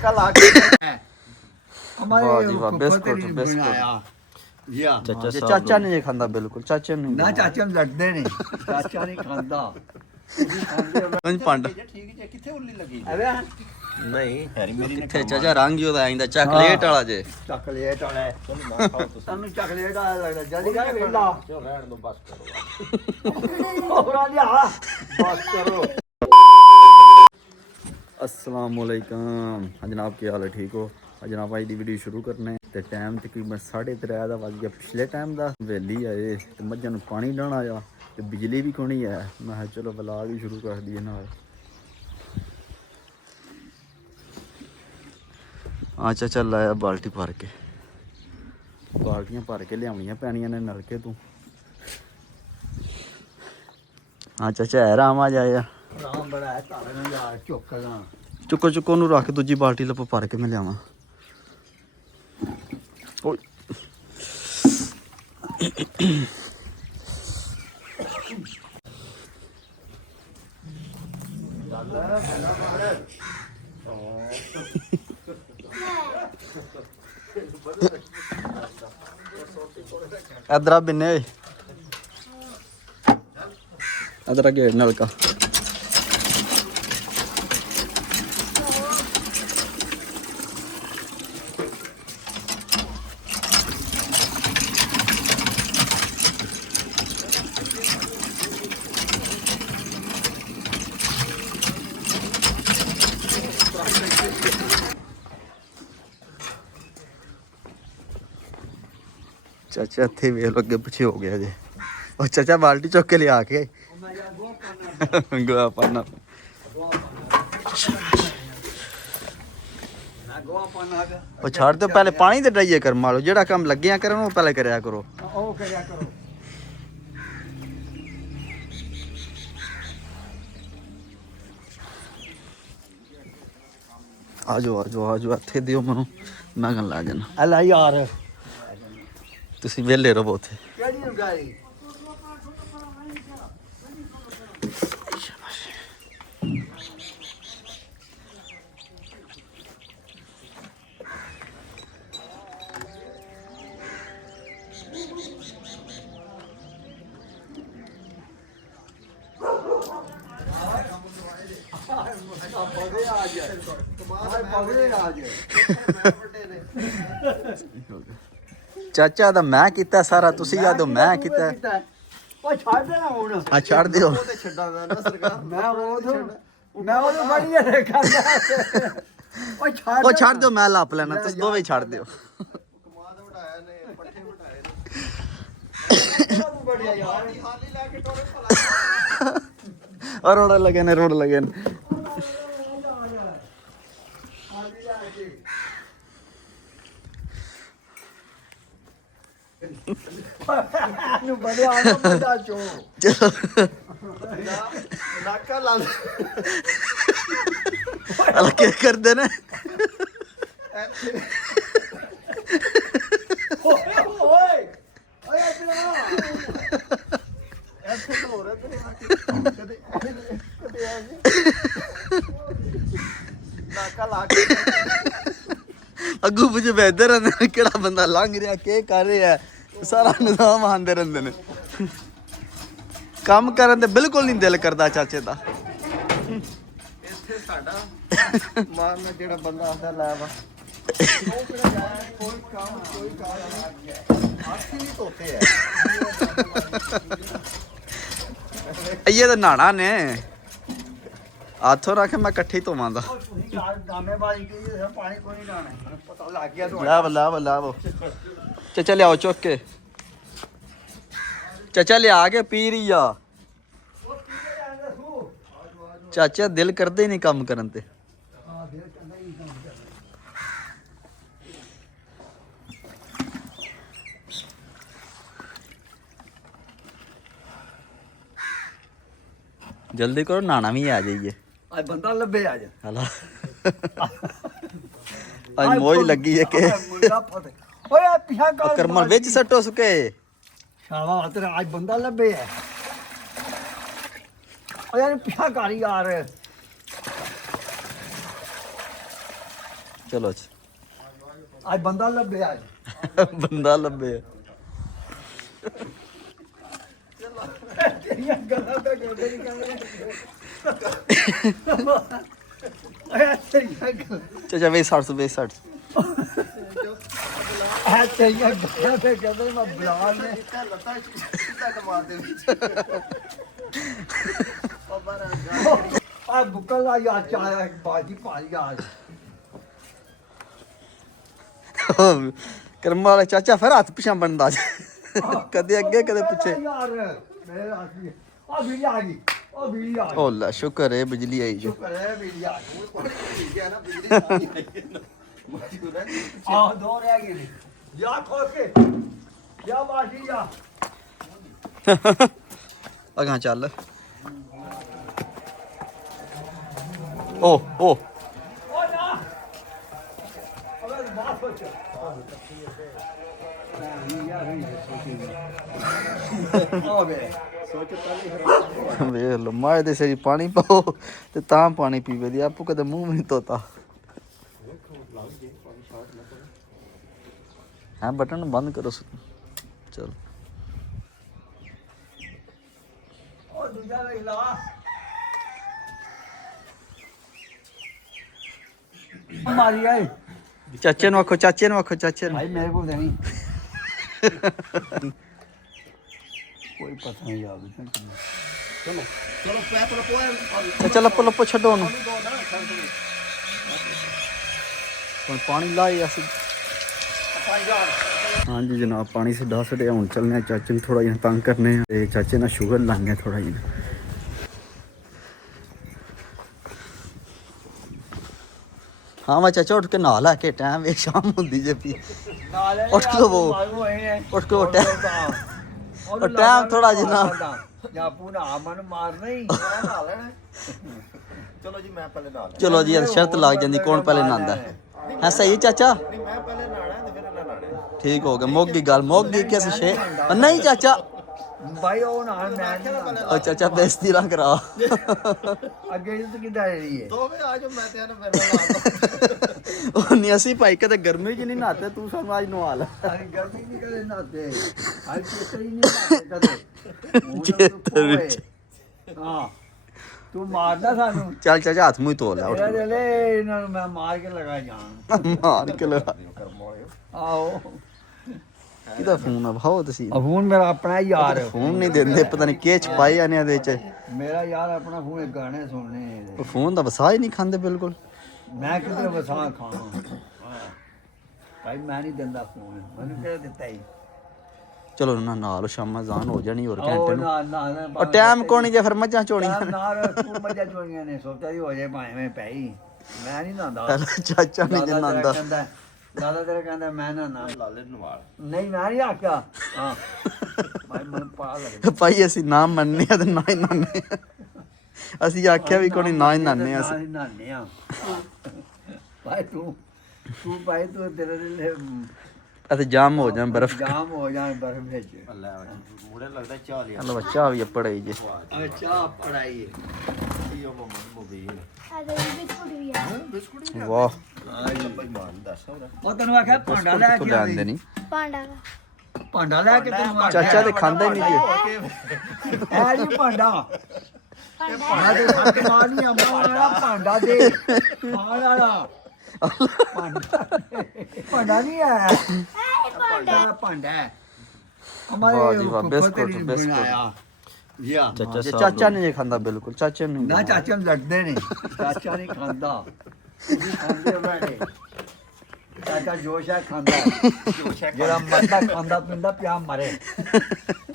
नाका ला के हमारे वाह जी वाह, बिस्कुट, फुफड़ ने बिस्कुट। बनाया। या चाचा चाचा नहीं ये खांदा बिल्कुल चाचे नहीं ना चाचा ਨੂੰ ਲੜਦੇ ਨੇ ਚਾਚਾ ਨਹੀਂ ਖਾਂਦਾ ਪੰਜ ਪੰਡ ਠੀਕ ਜੇ ਕਿੱਥੇ ਉੱਲੀ ਲੱਗੀ ਨਹੀਂ ਕਿੱਥੇ ਚਾਚਾ ਰੰਗ ਹੀ ਉਹਦਾ ਆਇੰਦਾ ਚਾਕਲੇਟ ਵਾਲਾ ਜੇ ਚਾਕਲੇਟ ਵਾਲਾ ਹੈ। ਤੁਹਾਨੂੰ ਚਾਕਲੇਟ ਵਾਲਾ ਲੱਗਦਾ ਜਲਦੀ ਕਰ ਵੇਲਾ ਰਹਿਣ ਦੋ ਬਸ ਕਰੋ ਹੋਰਾਂ ਲਿਆ ਬਸ ਕਰੋ। अस्सलाम वालेकुम जनाब क्या हाल है ठीक हो जनाब अज की वीडियो शुरू करने ते टाइम तकरीबन 3:30 का वज गया पिछले टाइम का वेली आए तो मझां नूं पानी डाण आया तो बिजली भी कोनी है मैं कहा चलो व्लॉग भी शुरू कर दिए ना। हाँ चाचा लाया बाल्टी भर के बाल्टियां भर के लियावनियां पैनियां ने नलके तू। हाँ चाचा है राम आ जाए ਰਾਮ ਬੜਾ ਹੈ ਘਰ ਨੂੰ ਜਾ ਚੁੱਕ ਲਾਂ चुको चुको नू रख दूजी बाल्टी लप भर के मैं लियावां। इधर बिन्ने इधर गेट नलका चाचा इत्थे वेख लो अगे पिछे हो गया जे और चाचा बाल्टी चुक के लिया के गोहा पाना और छाड़ दो पहले पानी ते डाइए कर मारो जेड़ा काम लगे करन वो पहले करया करो। ਉਹ ਕਰਿਆ ਕਰੋ आजो इत्थे दियो मनु मैं गन ला जाना ਅੱਲਾ ਯਾਰ तुसी वेले रहो उथे ਕਿਹੜੀ ਗਾੜੀ चाचा दा मैं कीता सारा तुसी यादो मैं कीता ਉਹ ਛੱਡ ਦੇਣਾ ਹੁਣ आ छाड़ दियो ਤੇ ਛੱਡਾਂ ਮੈਂ ਨਾ ਸਰਕਾਰ ਮੈਂ ਉਹ ਬੜੀ ਦੇਖਾਂ ਉਹ ਛੱਡ ओ छाड़ दियो मैं लाप लेना तुस दो ही छाड़ दियो ਕਮਾਦ ਵਟਾਇਆ ਨੇ ਪੱਠੇ ਵਟਾਏ ਨੇ ਤੂੰ ਬੜਿਆ ਯਾਰ ਹਾਲੀ ਲੈ ਕੇ ਟੋਰੇ ਭਲਾ और रोड लगे ने ਨੂੰ ਬੜਿਆ ਨਾ ਬੰਦਾ ਚੋ चलो ਨਾਕਾ ਲਾ अल के कर देना ਓਏ ਓਏ ਆਪਣਾ ਐਸੇ ਤਾਂ ਹੋ ਰਿਹਾ ਕਦੇ ਕਦੇ ਆ ਨਾਕਾ ਲਾ ਕੇ अगू मुझे बेहतर है केड़ा बंदा लंघ रहा के कर रहा है सारा निजाम आंदे रहंदे ने काम करन दे बिल्कुल नहीं दिल करदा चाचे दा ਇੱਥੇ ਸਾਡਾ ਮਾਰਨਾ ਜਿਹੜਾ ਬੰਦਾ ਆਂਦਾ ਲੈ ਵਾ ਉਹ ਕਿਹੜਾ ਜਾਇਆ ਕੋਈ ਕਾਮ ਨਹੀਂ ਹੱਥ ਹੀ ਨਹੀਂ ਧੋਤੇ ਹੈ ये तो नहाना ने हाथों रख मैं कट्ठी धोवां दा ਤੁਸੀਂ ਗਾਮੇਬਾਜ਼ੀ ਕੀਤੀ ਹੈ ਪਾਣੀ ਕੋਈ ਨਹੀਂ ਲਾਣਾ ਮੈਨੂੰ ਪਤਾ ਲੱਗ ਗਿਆ लाओ चाचा लियाओ चुक के चाचा लिया के पी रही आ चाचा दिल करदे ही नहीं काम करन ते जल्दी करो नहाना भी आ जाइए ਅੱਜ ਬੰਦਾ ਲੱਭੇ ਅੱਜ हला आज मौज लगी है के ਮੁੰਡਾ ਫਤਿਹ ਓਏ ਪਿਛਾ ਕਰ करमल विच सट्टो सुके ਸ਼ਾਵਾ ਤੇਰਾ ਅੱਜ ਬੰਦਾ ਲੱਭੇ ਹੈ ਓ ਯਾਰ ਪਿਛਾ ਕਰ ਯਾਰ ਚਲੋ ਅੱਜ ਬੰਦਾ ਲੱਭਿਆ ਅੱਜ ਬੰਦਾ ਲੱਭੇ ਤੇਰੀਆਂ ਗੱਲਾਂ ਤਾਂ ਕਰਦੇ ਨਹੀਂ ਕਹਿੰਦੇ ਆਇਆ ਤੇਰੀਆਂ ਗੱਲਾਂ ਚਾਚਾ ਵੇ 600 ਵੇ 600 ਆ ਤੇਰੀਆਂ ਗੱਲਾਂ ਤੇ ਕਹਿੰਦੇ ਮੈਂ ਬੁਲਾ ਨੇ ਲੱਤਾਂ ਸਿੱਧਾ ਕਮਾ ਦੇ ਵਿੱਚ ਆ ਬੁੱਕਲ ਆ ਯਾਰ ਚਾਇਆ ਬਾਜੀ ਭਾਲੀ ਆ ਕਰਮ ਵਾਲਾ ਚਾਚਾ ਫਿਰ ਹੱਥ ਪਿਛਾਂ ਬਣਦਾ ਕਦੇ ਅੱਗੇ ਕਦੇ ਪਿੱਛੇ ਯਾਰ ਮੇਰੇ ਆਦਮੀ ਆ ਬਿਜਲੀ ਆ ਗਈ ਉਹ ਬਿਜਲੀ ਆ ਗਈ ਓ ਲੈ ਸ਼ੁਕਰ ਹੈ ਬਿਜਲੀ ਆਈ ਜੋ ਸ਼ੁਕਰ ਹੈ ਬਿਜਲੀ ਆ ਗਈ ਉਹ ਠੀਕ ਹੈ ਨਾ ਬਿਜਲੀ ਆ ਗਈ ਆ ਦੋ ਰਹਿ ਗਏ ਨੇ ਜਾ ਖੋਲ ਕੇ ਜਾ ਬਾਜੀ ਜਾ ਅਗਾਂ ਚੱਲ ਓ ਓ ਉਹ ਨਾ ਅਬੇ ਬਾਤ ਸੋਚ ਵੇਖ ਲੋ ਮਾਏ ਦੇ ਸਿਰ ਪਾਣੀ ਪਾਓ ਤੇ ਤਾਂ ਪਾਣੀ ਪੀਵੇ ਦੀ ਆਪੂ ਕਦੇ ਮੂੰਹ ਵੀ ਨਹੀਂ ਧੋਤਾ ਹਾਂ ਬਟਨ ਬੰਦ ਕਰੋ ਚਲ ਉਹ ਦੂਜਾ ਵੇਖ ਲਾ ਮਾਰੀ ਆਏ ਚਾਚੇ ਨੂੰ ਆਖੋ ਚਾਚੇ ਨੂੰ ਆਖੋ ਚਾਚੇ ਨੂੰ ਭਾਈ ਮੇਰੇ ਕੋਲ ਨਹੀਂ ਕੋਈ ਪਤਾ ਨਹੀਂ ਯਾਰ ਚਲੋ ਚਲੋ ਪੈਪ ਲਪੋ ਚੱਲ ਲੱਪੋ ਲੱਪੋ ਛੱਡੋ ਉਹਨੂੰ ਹੁਣ ਪਾਣੀ ਲਾਏ ਅਸੀਂ ਹਾਂਜੀ ਜਨਾਬ ਪਾਣੀ ਸੇ 10 ਡੇ ਹੁਣ ਚੱਲਨੇ ਆ ਚਾਚੇ ਵੀ ਥੋੜਾ ਜਿਹਾ ਤੰਗ ਕਰਨੇ ਆ ਤੇ ਚਾਚੇ ਨਾਲ ਸ਼ੂਗਰ ਲੰਘ ਗਿਆ ਥੋੜਾ ਜਿਹਾ हाँ मैं चाचा उठ के नहा ला के टाइम वे शाम होंदी जे पी उठ के वो उठ के वो टाइम थोड़ा जिना या पूरा मन मार नहीं मैं नहा लेना चलो जी मैं पहले नहा लेना चलो जी शर्त लग जाती कौन पहले नहांदा है सही चाचा नहीं मैं पहले नहाना है तो फिर ना नहाना ठीक हो गया मोगी गल मोगी कैसे शे नहीं चाचा भाई ਉਹ ਨਾਲ ਮੈਂ ओ चाचा बेइज्जती ना करा ਅੱਗੇ ਤੇ ਕਿੱਦਾਂ ਰਹੀ ਹੈ ਤੋ ਵੇ ਆਜੋ ਮੈਂ ਤੇ ਨਾ ਮੇਰੇ ਨਾਲ ओ नहीं ਅਸੀਂ ਭਾਈ ਕਦੇ ਗਰਮੀ ਚ ਨਹੀਂ ਨਹਾਤੇ ਤੂੰ ਸਾਨੂੰ ਅੱਜ ਨਵਾ ਲੈ ਅਰੇ ਗਰਮੀ ਨਹੀਂ ਕਦੇ ਨਹਾਤੇ ਅੱਜ ਕਿਤੇ ਹੀ ਨਹੀਂ ਨਹਾਤੇ ਚੇਤਰ ਵਿੱਚ ਹਾਂ ਤੂੰ ਮਾਰਦਾ ਸਾਨੂੰ ਚੱਲ ਚਾਚਾ ਹੱਥ ਮੂੰਹ ਧੋ ਲੈ ਉੱਠ ਲੈ ਲੈ ਇਹਨਾਂ ਨੂੰ ਮੈਂ ਮਾਰ ਕੇ ਲਗਾ ਜਾਣ ਮਾਰ ਕੇ ਲਗਾ ਆਓ ਕਿਹਦਾ ਫੋਨ ਆ ਭਾਓ ਤੁਸੀਂ ਫੋਨ ਮੇਰਾ ਆਪਣਾ ਯਾਰ ਫੋਨ ਨਹੀਂ ਦਿੰਦੇ ਪਤਾ ਨਹੀਂ ਕੀ ਛਪਾਏ ਆਨੇ ਇਹਦੇ ਵਿੱਚ ਮੇਰਾ ਯਾਰ ਆਪਣਾ ਫੋਨ ਗਾਣੇ ਸੁਣਨੇ ਉਹ ਫੋਨ ਦਾ ਵਸਾ ਹੀ ਨਹੀਂ ਖਾਂਦੇ ਬਿਲਕੁਲ ਮੈਂ ਕਿਧਰ ਵਸਾ ਖਾਵਾਂ ਭਾਈ ਮੈਂ ਨਹੀਂ ਦਿੰਦਾ ਫੋਨ ਮੈਨੂੰ ਕਿਹੜਾ ਦਿੱਤਾ ਹੀ ਚਲੋ ਨਾ ਨਾਲ ਸ਼ਾਮਾਂ ਜ਼ਾਨ ਹੋ ਜਾਣੀ ਹੋਰ ਘੰਟੇ ਉਹ ਨੂੰ ਨਾ ਨਾ ਉਹ ਟਾਈਮ ਕੋਣੀ ਜੇ ਫਿਰ ਮੱਝਾਂ ਚੋਣੀਆਂ ਨੇ ਨਾਲ ਤੂੰ ਮੱਝਾਂ ਚੋਣੀਆਂ ਨੇ ਸੋਚਿਆ ਹੀ ਹੋ ਜਾਏ ਭਾਵੇਂ ਪਈ ਮੈਂ ਨਹੀਂ ਨਾਂਦਾ ਚਾਚਾ ਨਹੀਂ ਜਨਾਂਦਾ ਦਾਦਾ ਤੇਰਾ ਕਹਿੰਦਾ ਮੈਂ ਨਾ ਲਾਲੇ ਨਵਾਲ ਨਹੀਂ ਮੈਂ ਨਹੀਂ ਆਖਿਆ ਹਾਂ ਭਾਈ ਮਨ ਪਾ ਲੱਗ ਭਾਈ ਅਸੀਂ ਨਾ ਮੰਨਨੇ ਆ ਤੇ ਨਾ ਹੀ ਨਾਨੇ ਅਸੀਂ ਆਖਿਆ ਵੀ ਕੋਈ ਨਾ ਹੀ ਨਾਨੇ ਆ ਅਸੀਂ ਨਾਨੇ ਆ ਭਾਈ ਤੂੰ ਭਾਈ ਤੂੰ ਤੇਰੇ ਲਈ ਅਤੇ ਜਾਮ ਹੋ ਜਾਣ ਬਰਫ਼ ਜਾਮ ਹੋ ਜਾਣ ਬਰਫ਼ ਵਿੱਚ ਮੂੜੇ ਲੱਗਦਾ ਚਾਹ ਲਿਆ ਹਲੋ ਬੱਚਾ ਵੀ ਪੜਾਈ ਜੇ ਚਾਹ ਪੜਾਈ ਕੀ ਉਹ ਮੋਬਾਈਲ ਵਾਹ ਉਹ ਤੈਨੂੰ ਆਖਿਆ ਭਾਂਡਾ ਲੈ ਤੂੰ ਕੇ ਲੈਂਦੇ ਨਹੀਂ ਭਾਂਡਾ ਲੈ ਕੇ ਤੈਨੂੰ ਆਖਿਆ ਚਾਚਾ ਤੇ ਖਾਂਦਾ ਹੀ ਨਹੀਂ ਜੀ ਐ ਜੀ ਭਾਂਡਾ ਭਾਂਡਾ ਦੇ ਸੱਤ ਮਾਨੀ ਅੰਮਾ ਵਾਲਾ ਭਾਂਡਾ ਦੇ ਖਾਣ ਵਾਲਾ ਭਾਂਡਾ ਨਹੀਂ ਹੈ ਭਾਂਡਾ ਹੈ ਵਾਹ ਜੀ ਵਾਹ ਬਿਸਕੁਟ ਚਾਚਾ ਨਹੀਂ ਖਾਂਦਾ ਬਿਲਕੁਲ ਚਾਚਾ ਨਹੀਂ ਨਾ ਚਾਚਾ ਨੂੰ ਲੜਦੇ ਨੇ ਚਾਚਾ ਨਹੀਂ ਖਾਂਦਾ ਤੁਸੀਂ ਖਾਂਦੇ ਬੈਠੇ ਚਾਚਾ ਜੋਸ਼ਾ ਖਾਂਦਾ ਜਿਹੜਾ ਮਰਦਾ ਖਾਂਦਾ ਪਿੰਦਾ ਪਿਆ ਮਰੇ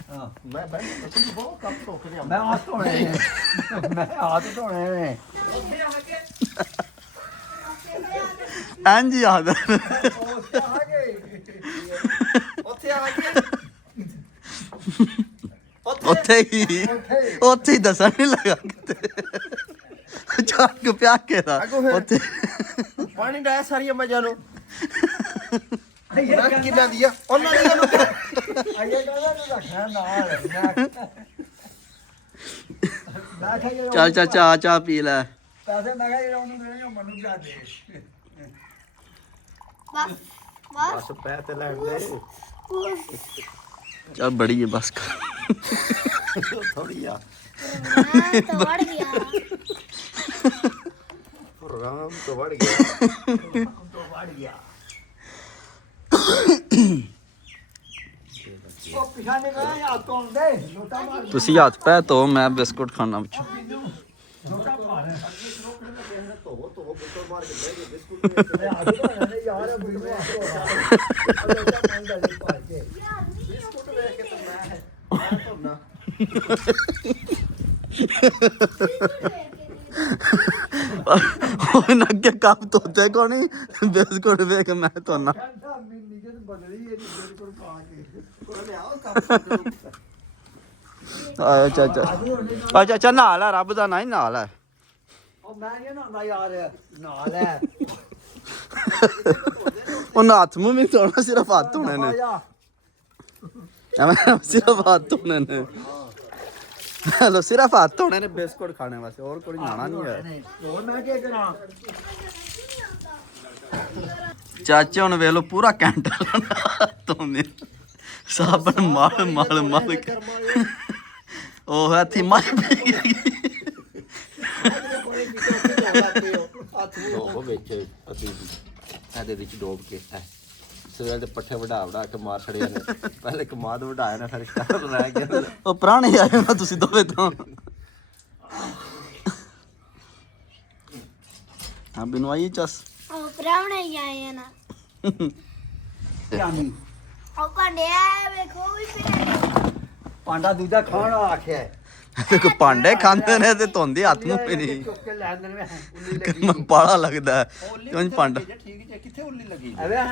ਹਾਂ ਮੈਂ ਬਹੁਤ ਕੰਮ ਧੋਖ ਰਿਹਾ ਮੈਂ ਹੱਥ ਧੋਣੇ ਨੇ ਮੈਂ ਹੱਥ ਧੋਣੇ ਨੇ ਹਾਂਜੀ ਯਾਦ ਉੱਥੇ ਆ ਗਏ ਉੱਥੇ ਹੀ ਦੱਸਣ ਨਹੀਂ ਲੱਗਾ ਕਿਤੇ ਚਾਹ ਕੋ ਪਿਆ ਕੇ ਦਾ ਉੱਥੇ ਪਾਣੀ ਡਾਇਆ ਸਾਰੀਆਂ ਮੱਝਾਂ ਨੂੰ ਮੈਂ ਕਿੰਨਾ ਦਿਆ ਉਹਨਾਂ ਦੀ ਨੂੰ ਆਇਆ ਕਹਿੰਦਾ ਤੂੰ ਰੱਖਣਾ ਨਾਲ ਚੱਲ ਚਾਚਾ ਆ ਚਾਹ ਪੀ ਲੈ ਪੈਸੇ ਮੈਂ ਕਿਹਾ ਜਿਹੜਾ ਉਹਨੂੰ ਦੇਣੇ ਉਹ ਮੈਨੂੰ ਜਾ ਦੇ बस ਬਸ ਪੈ ਤੇ ਲੈਣ ਦੇ बस ਚੱਲ ਬੜੀ ਹੈ ਬਸ ਥੋੜੀ ਆ मैं तो बढ़ गया ਪ੍ਰੋਗਰਾਮ ਤੋਂ ਵੜ ਗਿਆ ਤੋਂ ਵੜ ਗਿਆ ਉਹ ਪਿਛਾ ਨਿਕਲ ਜਾ ਤੋਂ ਦੇ ਲੋਟਾ ਮਾਰ ਤੁਸੀਂ ਹੱਥ ਪੈ ਧੋ ਮੈਂ ਬਿਸਕੁਟ ਖਾਣਾ ਵਿੱਚ ਲੋਟਾ ਮਾਰ ਧੋ ਬੁੱਤਰ ਮਾਰ ਕੇ ਬਹਿ ਗਏ ਬਿਸਕੁਟ ਆ ਗਿਆ ਯਾਰ ਬਿਲਵਾ ਲੋਟਾ ਮੰਗਾ ਲਈ ਪਾ ਕੇ ਬਿਸਕੁਟ ਵੇਖ ਕੇ ਤਾਂ ਮੈਂ ਧੋਣਾ ਉਹ ਨਾ ਕੇ ਕੰਮ ਧੋਤੇ ਕੋਣੀ ਬਿਸਕੁਟ ਵੇਖ ਮੈਂ ਧੋਣਾ ਕਹਿੰਦਾ ਮਿੰਨੀ ਜਦ ਬਦਲੀ ਇਹਦੀ ਬਿਲਕੁਲ ਪਾ ਕੇ ਉਹ ਲਿਆਓ ਕੰਮ ਆਇਆ ਚਾਚਾ ਚਾਚਾ ਨਾਲ ਹੈ ਰੱਬ ਦਾ ਨਹੀਂ ਨਾਲ ਹੈ ਉਹ ਮੈਂ ਇਹ ਨਾ ਯਾਰ ਨਾਲ ਹੈ ਉਹਨਾਂ ਹੱਥ ਮੂੰਹ ਵੀ ਧੋਣਾ ਸਿਰਫ ਹੱਥ ਧੋਣੇ ਨੇ ਐਵੇਂ ਸਿਰਫ ਹੱਥ ਧੋਣੇ ਨੇ ਹਲੋ ਸਿਰਫ ਹੱਥ ਧੋਣੇ ਨੇ ਬਿਸਕੁਟ ਖਾਣੇ ਵਾਸਤੇ ਹੋਰ ਕੋਈ ਖਾਣਾ ਨਹੀਂ ਹੈ ਹੋਰ ਮੈਂ ਕੀ ਕਰਾਂ ਚਾਚੇ ਹੁਣ ਵੇਖ ਲੋ ਪੂਰਾ ਘੰਟਾ ਧੋਨੇ ਸਾਬਣ ਮਲ ਕੇ ਉਹ ਹੱਥੀ ਮਲ ਪਈ ਉਹ ਵਿੱਚ ਅਸੀਂ ਇਹਦੇ ਵਿੱਚ ਡੋਬ ਕੇ ਸਵੇਰ ਦੇ ਪੱਠੇ ਵਢਾ ਕੇ ਮਾਰ ਛੜਿਆ ਨੇ ਪਹਿਲੇ ਕਮਾਦ ਵਢਾਇਆ ਨਾ ਫਿਰ ਸਟਾਰ ਰਹਿ ਗਿਆ ਉਹ ਪੁਰਾਣੇ ਆਏ ਨਾ ਤੁਸੀਂ ਦੋਵੇਂ ਤੋਂ ਹਾਂ ਬਿਨਵਾਈ ਚਸ ਉਹ ਪ੍ਰਾਹੁਣੇ ਹੀ ਆਏ ਆ ਨਾ ਜਾਨੀ ਉਹ ਭਾਂਡੇ ਵੇਖੋ ਵੀ ਪਏ ਪਾਂਡਾ ਦੂਜਾ ਖਾਣ ਆਖਿਆ ਦੇਖੋ ਭਾਂਡੇ ਖਾਂਦੇ ਨੇ ਤੇ ਧੋਂਦੇ ਹੱਥ ਮੂੰਹ ਵੀ ਨਹੀਂ ਚੁੱਕ ਕੇ ਲੈ ਦਿੰਦੇ ਨੇ ਉੱਲੀ ਲੱਗੀ ਮੈਨੂੰ ਪਾਲਾ ਲੱਗਦਾ ਕਿਉਂ ਭਾਂਡਾ ਠੀਕ ਜੇ ਕਿੱਥੇ ਉੱਲੀ ਲੱਗੀ ਐਵੇਂ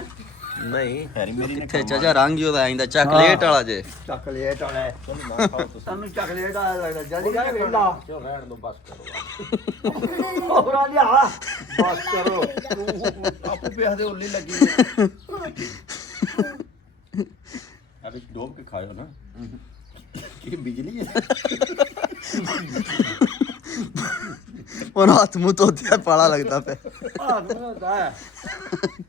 ਨਹੀਂ ਹੈਰੀ ਮੇਰੀ ਨੇ ਕਿੱਥੇ ਚਾਚਾ ਰੰਗ ਹੀ ਉਹਦਾ ਆਇੰਦਾ ਚਾਕਲੇਟ ਵਾਲਾ ਜੇ ਚਾਕਲੇਟ ਵਾਲਾ ਤੁਹਾਨੂੰ ਮਾਰ ਖਾਓ ਤੁਸੀਂ ਤੁਹਾਨੂੰ ਚਾਕਲੇਟ ਵਾਲਾ ਲੱਗਦਾ ਜਲਦੀ ਕਰ ਵੇਲਾ ਚੋ ਰਹਿਣ ਦੋ ਬਸ ਕਰੋ ਹੋਰਾਂ ਲਿਆ ਬਸ ਕਰੋ ਆਪੂ ਪਿਆ ਦੇ ਉੱਲੀ ਲੱਗੀ ਅਬੇ ਡੋਬ ਕੇ ਖਾਇਓ ਨਾ ਕੀ ਬਿਜਲੀ ਹੈ ਉਹ ਹੱਥ ਮੂੰਹ ਧੋਤੇ ਪਾਲਾ ਲੱਗਦਾ ਪਿਆ ਆ ਨੂੰ ਦਾ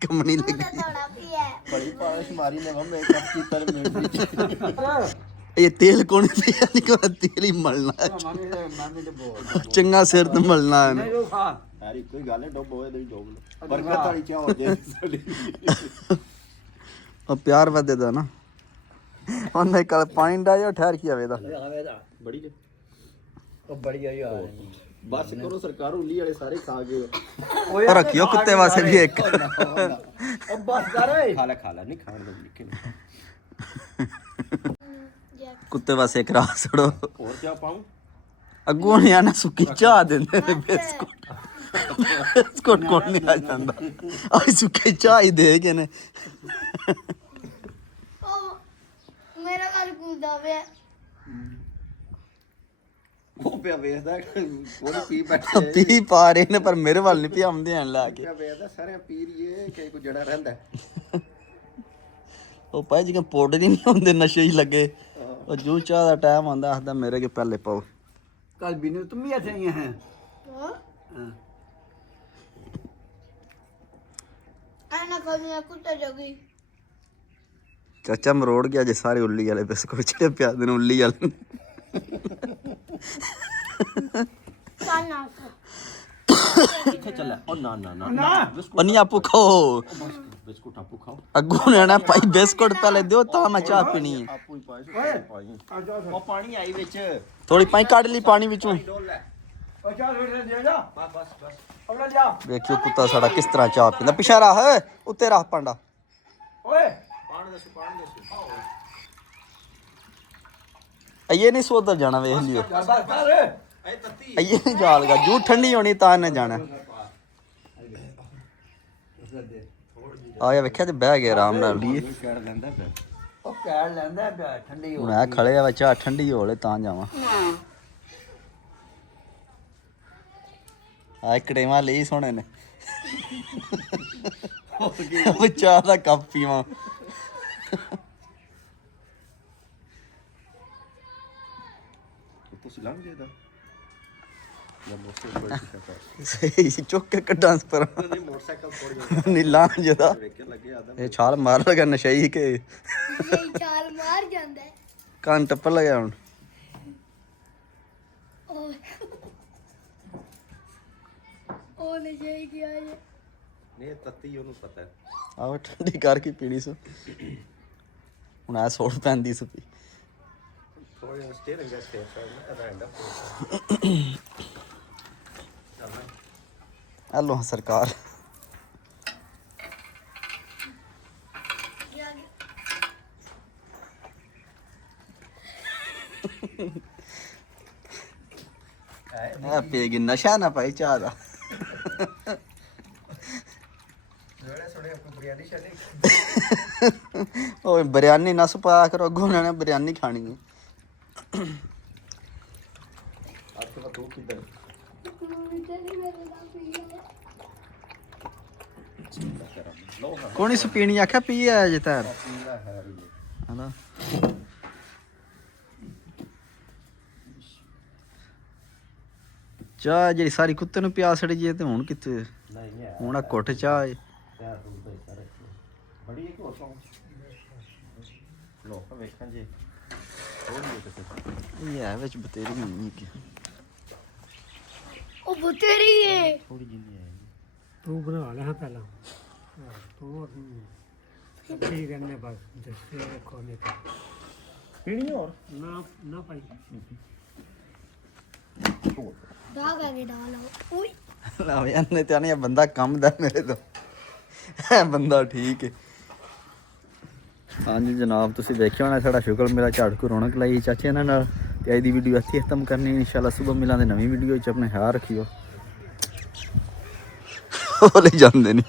ਕੰਮਣੀ ਤੂੰ ਲੱਗੀ ਤਾਂ ਥੋੜਾ ਪਿਆ ਬੜੀ ਪਾਲਿਸ਼ ਮਾਰੀ ਨੇ ਮੈਂ ਕੱਪ ਕੀ ਤਰ ਮਿੰਟ ਵਿੱਚ ਇਹ ਤੇਲ ਕੋਣ ਪਿਆ ਨਹੀਂ ਕੋ ਤੇਲ ਹੀ ਮਲਣਾ ਹੈ। ਮਾਮੀ ਦੇ ਬੋਲ ਚੰਗਾ ਸਿਰ ਤੇ ਮਲਣਾ ਨਹੀਂ ਇਹਨੇ ਉਹ ਖਾ ਹੈਰੀ ਕੋਈ ਗੱਲ ਹੈ ਡੋਬ ਹੋਏ ਤੇ ਡੋਬ ਲਓ ਬਰਕਤ ਵਾਲੀ ਚਾਹ ਹੋ ਜੇ ਸਾਡੀ ਉਹ ਪਿਆਰ ਵਧਦਾ ਨਾ ਉਹਨੇ ਕੱਲ ਪਾਣੀ ਡਾਇਆ ਠਹਿਰ ਕੀ ਆਵੇ ਦਾ ਆਵੇ ਦਾ ਬੜੀ ਜੇ ਉਹ ਬੜੀ ਆਈ ਆ ਬਸ ਕਰੋ ਸਰਕਾਰ ਉੱਲੀ ਵਾਲੇ ਸਾਰੇ ਖਾ ਗਏ ਓਏ ਉਹ ਰੱਖਿਓ ਕੁੱਤੇ ਵਾਸਤੇ ਵੀ ਇੱਕ ਉਹ ਬਸ ਕਰ ਓਏ ਖਾ ਲੈ ਨਹੀਂ ਖਾਣ ਦੋ ਲਿਖੇ ਕੁੱਤੇ ਵਾਸਤੇ ਇੱਕ ਰਾਹ ਛੜੋ ਹੋਰ ਚਾਹ ਪਾਉਂ ਅੱਗੋਂ ਨਹੀਂ ਆਣਾ ਸੁੱਕੀ ਚਾਹ ਦਿੰਦੇ ਨੇ ਬਿਸਕੁਟ ਬਿਸਕੁਟ ਕੋਲ ਨਹੀਂ ਆ ਜਾਂਦਾ ਆਈ ਸੁੱਕੀ ਚਾਹ ਹੀ ਦੇ ਗਏ ਨੇ ਉਹ ਮੇਰਾ ਘਰ ਕੁੰਦਾ ਵੇ ਉਹ ਪਿਆ ਵੇਖਦਾ ਕੋਈ ਪੀ ਬੈਠੇ ਪੀ ਪਾ ਰਹੇ ਨੇ ਪਰ ਮੇਰੇ ਵੱਲ ਨਹੀਂ ਪਿਆਉਂਦੇ ਆਂ ਲਾ ਕੇ ਪਿਆ ਵੇਖਦਾ ਸਾਰੇ ਪੀਰੀਏ ਕਿ ਕੋ ਜੜਾ ਰਹਿੰਦਾ ਉਹ ਭਾਈ ਜਿਵੇਂ ਪਾਊਡਰ ਹੀ ਨਹੀਂ ਹੁੰਦੇ ਨਸ਼ੇ ਹੀ ਲੱਗੇ ਉਹ ਜੂ ਚਾਹ ਦਾ ਟਾਈਮ ਆਉਂਦਾ ਆਖਦਾ ਮੇਰੇ ਕੇ ਪਹਿਲੇ ਪਾਓ कल बिनु तुम ही ऐसे ही हैं ਹਾਂ हाँ। ਆਣਾ ਖਾਣਾ ਕੁੱਤਾ ਜੋਗੀ ਚਾਚਾ ਮਰੋੜ ਗਿਆ ਜੇ ਸਾਰੇ ਉੱਲੀ ਵਾਲੇ ਬਿਸਕੁਟ ਜਿਹੜੇ ਪਿਆਦੇ ਨੇ ਉੱਲੀ ਵਾਲੇ ਖਾਣਾ ਕਿੱਥੇ ਚੱਲਿਆ ਉਹ ਨਾ ਨਾ ਨਾ ना ਪਨੀ ਆਪੂ ਖਾਓ ਬਿਸਕੁਟ ਆਪੂ ਖਾਓ ਅੱਗੋਂ ਨੇ ਨਾ ਭਾਈ ਬਿਸਕੁਟ ਪਹਿਲੇ ਦਿਓ ਤਾਂ ਮੈਂ ਚਾਹ ਪੀਣੀ ਹੈ ਆਪੂ ਹੀ ਪਾਈ ओए ਪਾਈ आजा ਉਹ ਪਾਣੀ ਆਈ ਵਿੱਚ ਥੋੜੀ ਪਾਈ ਕੱਢ ਲਈ ਪਾਣੀ ਵਿੱਚੋਂ ਡੋਲ ਲੈ अच्छा फिर दे जा ਬਸ अपना जा ਵੇਖਿਓ ਕੁੱਤਾ ਸਾਡਾ ਕਿਸ ਤਰ੍ਹਾਂ ਚਾਹ ਪੀਂਦਾ ਪਿਛਾ ਰੱਖ ਉੱਤੇ ਰੱਖ ਪਾਂਡਾ ओए ਪਾਣੀ ਦੱਸੋ ਅਈਏ ਨਹੀਂ ਸੋਧਰ ਜਾਣਾ ਵੇਖ ਲਿਓ बस कर ਐ ਤੱਤੀ ਅਈਏ ਨਹੀਂ ਜਾਲਗਾ ਜੂ ਠੰਡੀ ਹੋਣੀ ਤਾਂ ਇਹਨੇ ਜਾਣਾ ਆਇਆ ਵੇਖਿਆ ਤੇ ਬਹਿ ਗਿਆ ਆਰਾਮ ਨਾਲ ਲਈ ਕਹਿ ਲੈਂਦਾ ਫਿਰ ओ कैड लेंदा है ठंडी हो ਹੁਣ ਆ ਖੜੇ ਆ ਚਾਹ ਠੰਡੀ ਹੋਲੇ ਤਾਂ ਜਾਵਾਂ ਆ ਕੜੇਵਾ ਲਈ ਸੋਹਣੇ ਨੇ ਉਹ ਚਾਹ ਦਾ ਕੱਪ ਪੀਵਾਂ ਤੁਸੀਂ ਲੰਘ ਜੇ ਦਾ ਜਾਂ ਮੋਟਰਸਾਈਕਲ ਸਹੀ ਚੁੱਕ ਕੇ ਕੱਢਾਂ ਪਰ ਨਹੀਂ ਮੋਟਰਸਾਈਕਲ ਥੋੜੀ ਨੀਲਾ ਜਿਹਦਾ ਵੇਖਣ ਲੱਗੇ ਆਦਾ ਇਹ ਛਾਲ ਮਾਰ ਲਗਾ ਨਸ਼ਈ ਕੇ ਇਹ ਚਾਲ ਮਾਰ ਜਾਂਦਾ ਹੈ। ਕੰਨ ਟੱਪਰ ਲਗਾ ਹੁਣ ਓਏ ਉਹ ਨਹੀਂ ਜਾਈ ਗਿਆ ਇਹ ਨਹੀਂ ਇਹ ਤੱਤੀ ਉਹਨੂੰ ਪਤਾ ਹੈ ਆਹ ਠੰਡੀ ਕਰਕੇ ਪੀਣੀ ਸੋ ਹੁਣ ਆ ਸੋੜ ਪੈਂਦੀ ਸੁ ਪੀ ਥੋੜਾ ਜਿਹਾ ਸਟੀਅਰਿੰਗ ਦਾ ਸਟੇਪ ਕਰਨਾ ਰੈਂਡ ਅਪ ਹਲੋ ਸਰਕਾਰ ਆ ਪੀਗੀ ਨਸ਼ਾ ਨਾ ਪਾਈ ਚਾਹ ਦਾ ਜਿਹੜੇ ਸੁਣੇ ਆਪਣੀ ਬਿਰਿਆਨੀ ਛੱਡੇ ਓਏ ਬਿਰਿਆਨੀ ਨਾ ਸੁਪਾ ਕਰੋ ਅੱਗੋਂ ਨਾ ਬਿਰਿਆਨੀ ਖਾਣੀ ਹੈ ਅੱਜ ਤੋਂ ਤੂੰ ਕਿੱਦਾਂ ਕੋਣੀ ਸੁ ਪੀਣੀ ਆਖਿਆ ਪੀ ਆ ਜੇ ਤਾਰ ਪੂਰਾ ਹੈ ਹਨਾ ਚਾਹ ਜਿਹੜੀ ਸਾਰੀ ਕੁੱਤੇ ਨੂੰ ਪਿਆ ਸੜੀ ਜੇ ਤੇ ਹੁਣ ਕਿੱਥੇ ਨਹੀਂ ਹੈ ਹੁਣ ਆ ਘੁੱਟ ਚਾਹ ਏ ਪਿਆਰ ਦੂਰ ਦਾ ਸਾਰਾ ਬੜੀ ਇੱਕ ਹੋਰ ਸੌਂ ਲੋ ਵੇਖਾਂ ਜੀ ਥੋੜੀ ਜਿਹੀ ਕਿਸੇ ਇਹ ਹੈ ਵਿੱਚ ਬਤੇਰੀ ਨਹੀਂ ਕਿ ਉਹ ਬਤੇਰੀ ਹੈ। ਥੋੜੀ ਜਿਹੀ ਹੈ ਤੂੰ ਬਣਾ ਲੈ ਪਹਿਲਾਂ ਤੂੰ ਸਬਜ਼ੀ ਕਰਨੇ ਬਸ ਦੱਸੇ ਕੋਨੇ ਤੇ ਪੀਣੀ ਹੋਰ ਨਾ ਨਾ ਭਾਈ ਦਾਗ ਆ ਗਿਆ ਡਾਲ ਓਏ ਲਾਵੇ ਇਹਨੇ ਤੇ ਆਨੇ ਬੰਦਾ ਕੰਮ ਦਾ ਮੇਰੇ ਤੋਂ ਇਹ ਬੰਦਾ ਠੀਕ ਹੈ ਹਾਂਜੀ ਜਨਾਬ ਤੁਸੀਂ ਵੇਖਿਆ ਹੋਣਾ ਸਾਡਾ ਸ਼ੁਕਰ ਮੇਰਾ ਝਾੜ ਕੋ ਰੌਣਕ ਲਾਈ ਚਾਚੇ ਇਹਨਾਂ ਨਾਲ ਤੇ ਅੱਜ ਦੀ ਵੀਡੀਓ ਇੱਥੇ ਖਤਮ ਕਰਨੀ ਇਨਸ਼ਾਅੱਲਾ ਸਵੇਰ ਮਿਲਾਂਗੇ ਨਵੀਂ ਵੀਡੀਓ 'ਚ ਆਪਣੇ ਖਿਆਲ ਰੱਖਿਓ ਉਹ ਲੈ ਜਾਂਦੇ ਨਹੀਂ